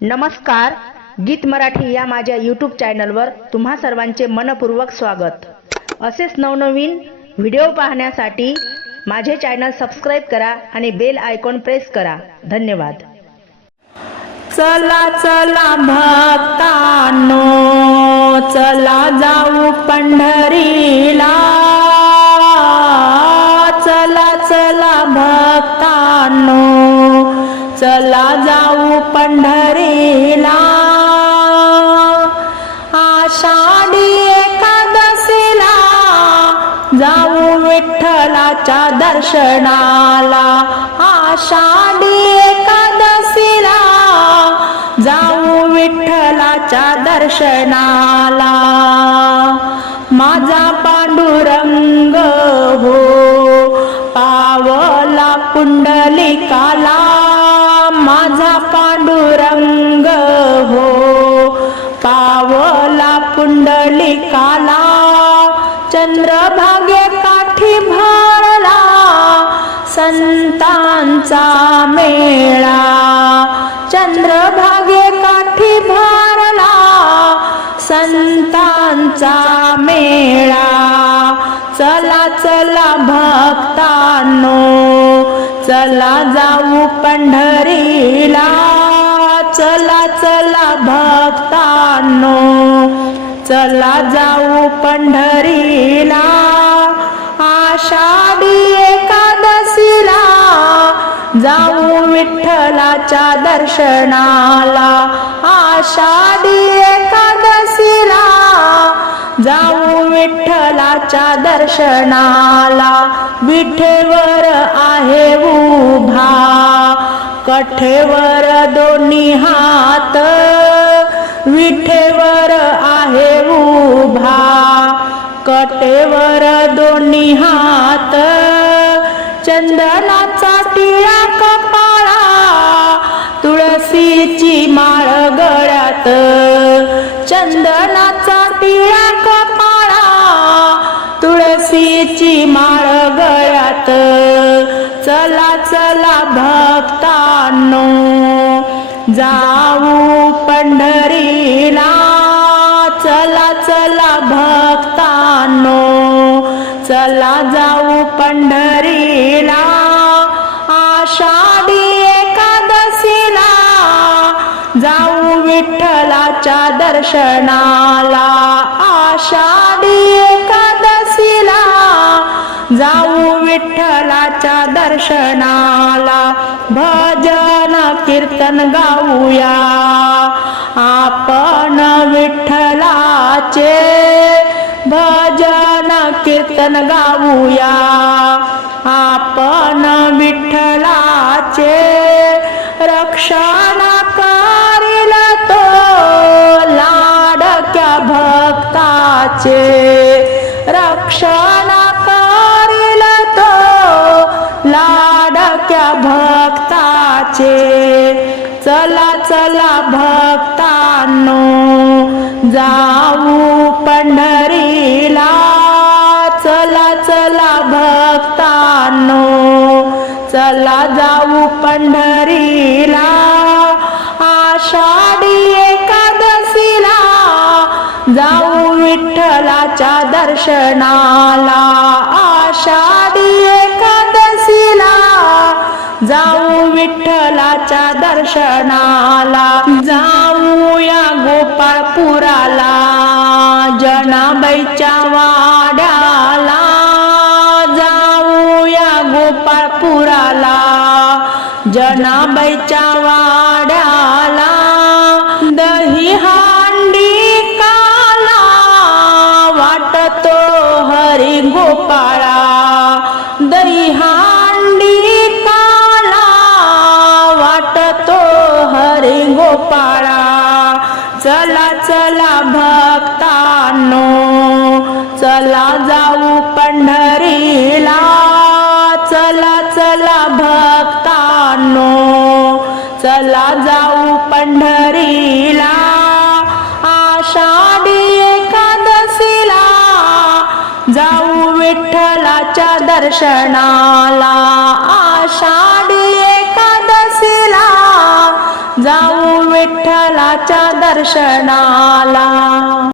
नमस्कार गीत मराठी या माझ्या यूट्यूब चॅनलवर तुम्हा सर्वांचे मनपूर्वक स्वागत. असेच नवनवीन व्हिडिओ पाहण्यासाठी माझे चॅनल सबस्क्राईब करा आणि बेल आयकॉन प्रेस करा. धन्यवाद. चला चला भक्तानो चला जाऊ पंढरीला चला जाऊ पंढरीला. आषाढी एकादशीला जाऊ विठ्ठलाच्या दर्शनाला. आषाढी एकादशीला जाऊ विठ्ठलाच्या दर्शनाला. माझा पांडुरंग हो पावला पुंडलिकाला माझा पांडुरंग हो. पावला पुंडलिकाला चंद्रभागे काठी भरला संतांचा मेळा. चंद्रभागे काठी भरला संतांचा मेळा. चला चला भक्तांनो चला जाऊ पंढरीला. चला चला भक्तांनो. चला जाऊ पंढरीला. आषाढी एकादशीला जाऊ विठ्ठलाच्या दर्शनाला. आषाढी एकादशीला जाऊ विठ्ठलाच्या दर्शनाला. विठेवर आहे उभा. कठेवर दोन्ही हात विठेवर आहे उभा. कटेवर दोन्ही हात चंदनाचा टिळा कपाळा तुळशीची माळ गळ्यात. चंदन तुळशीची माळ गळ्यात. चला चला भक्तांनो जाऊ पंढरीला. चला चला भक्तांनो चला जाऊ पंढरीला. आषाढी एकादशीला जाऊ विठ्ठलाच्या दर्शनाला. आषाढी दर्शनाला भजन कीर्तन गाऊया. आपण विठ्ठलाचे भजन कीर्तन गाऊया. आपण विठ्ठलाचे रक्षण करील तो लाडक्या भक्ताचे. रक्षण भक्ताचे चला चला भक्तांनो जाऊ पंढरीला. चला चला भक्तांनो चला जाऊ पंढरीला. आषाढी एकादशीला जाऊ विठ्ठलाच्या दर्शनाला. आषाढी विठ्ठलाच्या दर्शनाला जाऊया गोपाळपुराला जनाबाईच्या वाड्याला. जाऊया गोपाळपुराला जनाबाईच्या वाड्याला चला चला भक्तानो चला जाऊ पंढरीला. चला चला भक्तानो चला जाऊ पंढरीला. आषाढी एकादशीला जाऊ विठ्ठलाच्या दर्शनाला. विठ्ठलाच्या दर्शनाला.